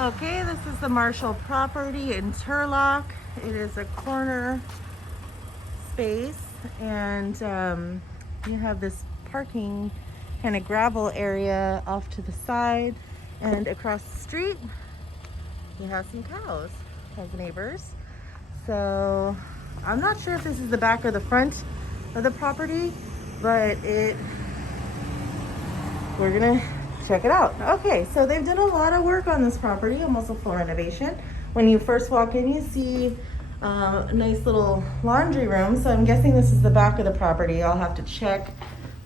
Okay, this is the Marshall property in Turlock. It is a corner space, and you have this parking kind of gravel area off to the side, and across the street you have some cows as neighbors. So I'm not sure if this is the back or the front of the property, but we're gonna check it out. Okay, so they've done a lot of work on this property, almost a full renovation. When you first walk in, you see a nice little laundry room. So I'm guessing this is the back of the property. I'll have to check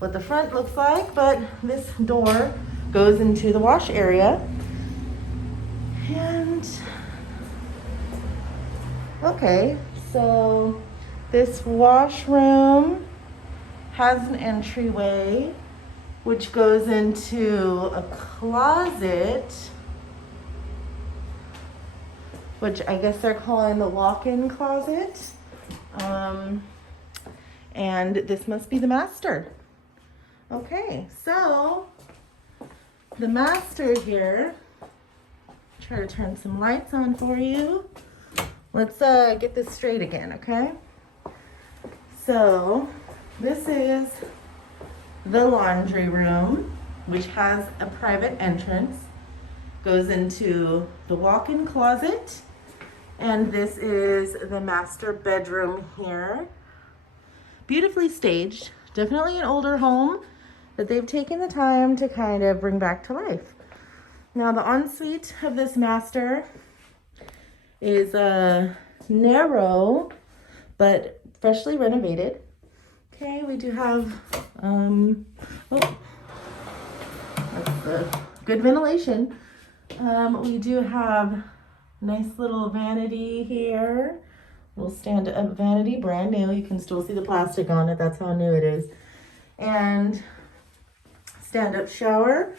what the front looks like, but this door goes into the wash area. And okay, so this washroom has an entryway which goes into a closet, which I guess they're calling the walk-in closet. And this must be the master. Okay, so the master here, try to turn some lights on for you. Let's get this straight again, okay? So this is the laundry room, which has a private entrance, goes into the walk-in closet, and this is the master bedroom here. Beautifully staged, definitely an older home that they've taken the time to kind of bring back to life. Now the ensuite of this master is narrow but freshly renovated. Okay, we do have that's the good ventilation. We do have nice little vanity here, little stand-up vanity, brand new. You can still see the plastic on it. That's how new it is. And stand-up shower,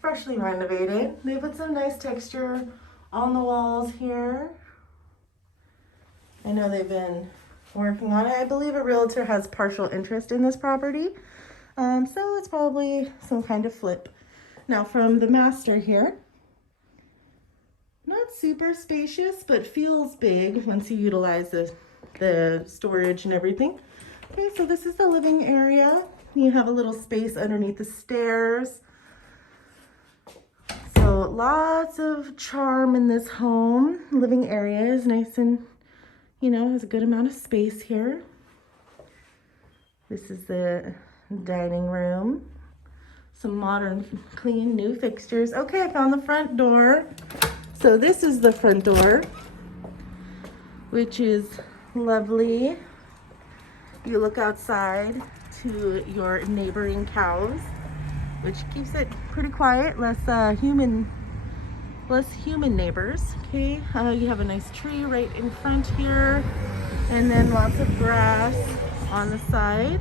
freshly renovated. They put some nice texture on the walls here. I know they've been working on it. I believe a realtor has partial interest in this property. So it's probably some kind of flip. Now from the master here, not super spacious, but feels big once you utilize the storage and everything. Okay, so this is the living area. You have a little space underneath the stairs. So lots of charm in this home. Living area is nice and, has a good amount of space here. This is the dining room. Some modern, clean, new fixtures. Okay, I found the front door. So this is the front door, which is lovely. You look outside to your neighboring cows, which keeps it pretty quiet, less human neighbors. Okay, you have a nice tree right in front here, and then lots of grass on the side.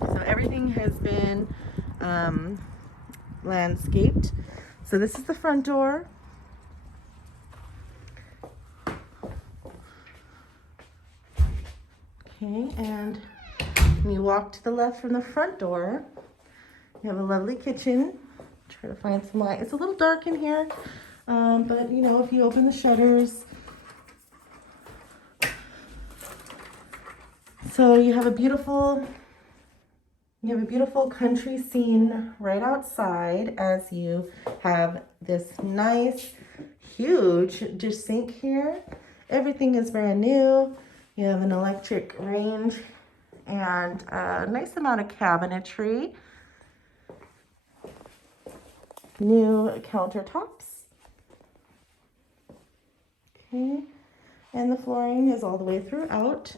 So everything has been landscaped. So this is the front door. Okay, and when you walk to the left from the front door, you have a lovely kitchen. Try to find some light. It's a little dark in here, but if you open the shutters, so you have a beautiful country scene right outside, as you have this nice, huge dish sink here. Everything is brand new. You have an electric range and a nice amount of cabinetry. New countertops. Okay, and the flooring is all the way throughout.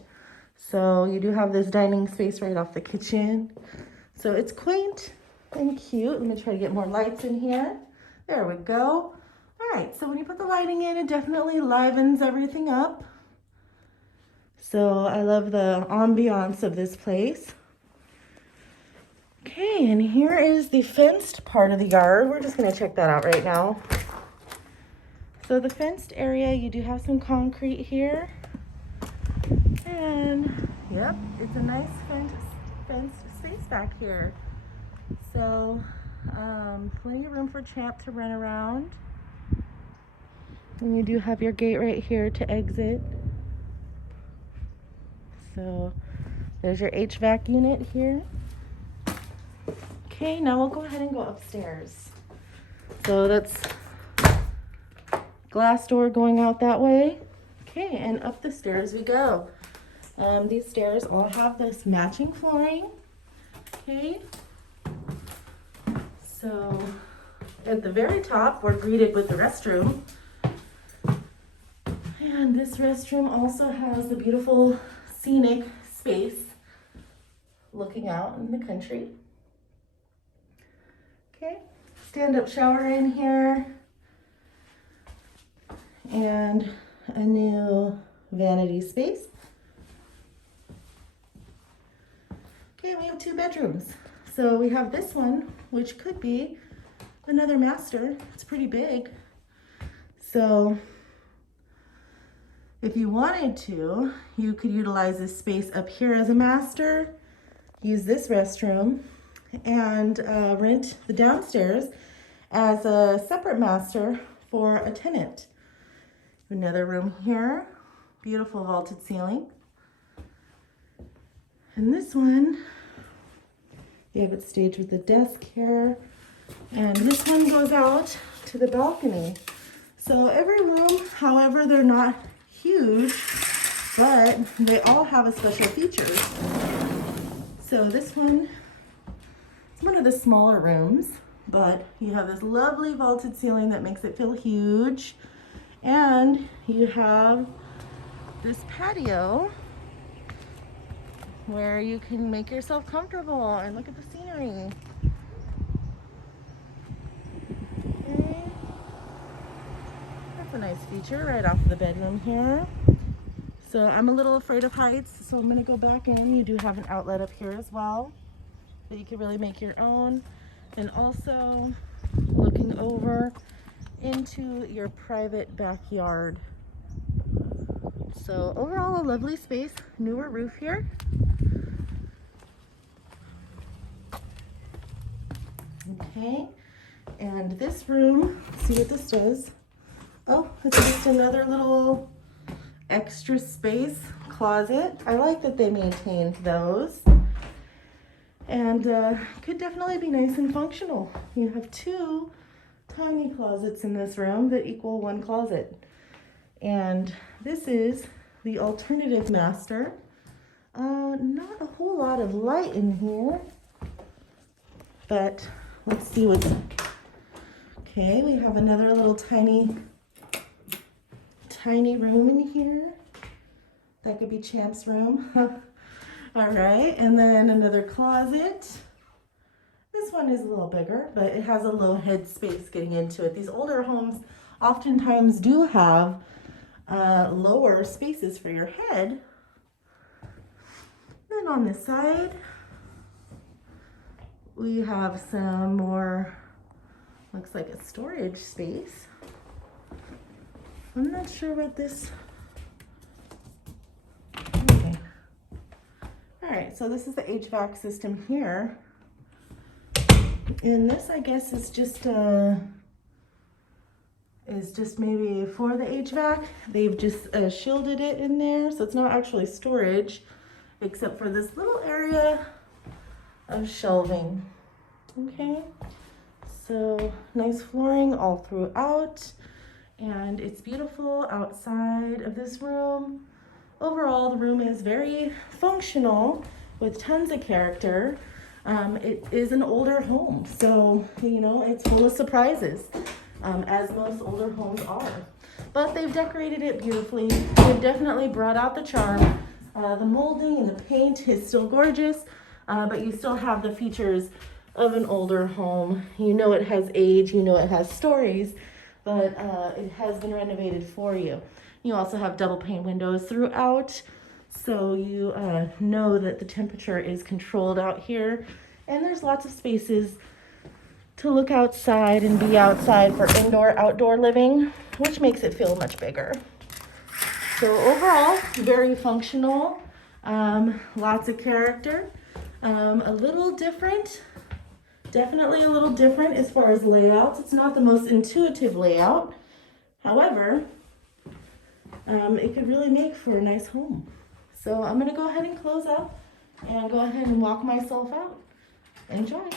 So you do have this dining space right off the kitchen. So it's quaint and cute. Let me try to get more lights in here. There we go. All right, so when you put the lighting in, it definitely livens everything up. So I love the ambiance of this place. Okay, and here is the fenced part of the yard. We're just gonna check that out right now. So the fenced area, you do have some concrete here. And yep, it's a nice fenced space back here. So Plenty of room for Champ to run around. And you do have your gate right here to exit. So there's your HVAC unit here. Okay, now we'll go ahead and go upstairs. So that's glass door going out that way. Okay, and up the stairs we go. These stairs all have this matching flooring. Okay. So at the very top, we're greeted with the restroom. And this restroom also has the beautiful scenic space looking out in the country. Okay, stand-up shower in here. And a new vanity space. Okay, we have 2 bedrooms. So we have this one, which could be another master. It's pretty big. So if you wanted to, you could utilize this space up here as a master, use this restroom, and rent the downstairs as a separate master for a tenant. Another room here, beautiful vaulted ceiling. And this one, you have it staged with the desk here. And this one goes out to the balcony. So every room, however, they're not huge, but they all have a special features. So this one is one of the smaller rooms, but you have this lovely vaulted ceiling that makes it feel huge. And you have this patio where you can make yourself comfortable and look at the scenery. Okay. That's a nice feature right off the bedroom here. So I'm a little afraid of heights, so I'm gonna go back in. You do have an outlet up here as well that you can really make your own. And also looking over into your private backyard. So overall, a lovely space, newer roof here. Okay, and this room, see what this does. Oh, it's just another little extra space closet. I like that they maintained those. And could definitely be nice and functional. You have 2 tiny closets in this room that equal 1 closet. And this is the alternative master. Not a whole lot of light in here, but let's see what's okay. We have another little tiny room in here. That could be Champ's room. All right, and then another closet. This one is a little bigger, but it has a low head space getting into it. These older homes oftentimes do have lower spaces for your head. Then on this side, we have some more, looks like a storage space. I'm not sure what this, okay. All right, so this is the HVAC system here. And this, I guess, is just maybe for the HVAC. They've just shielded it in there, so it's not actually storage, except for this little area of shelving. Okay, so nice flooring all throughout, and it's beautiful outside of this room. Overall, the room is very functional with tons of character. It is an older home, so you know it's full of surprises, as most older homes are. But they've decorated it beautifully. They've definitely brought out the charm. The molding and the paint is still gorgeous, but you still have the features of an older home. You know it has age, you know it has stories, but it has been renovated for you. You also have double pane windows throughout, so you know that the temperature is controlled out here. And there's lots of spaces to look outside and be outside for indoor-outdoor living, which makes it feel much bigger. So overall, very functional, lots of character, a little different Definitely a little different as far as layouts. It's not the most intuitive layout. However, it could really make for a nice home. So I'm gonna go ahead and close up and go ahead and walk myself out. Enjoy.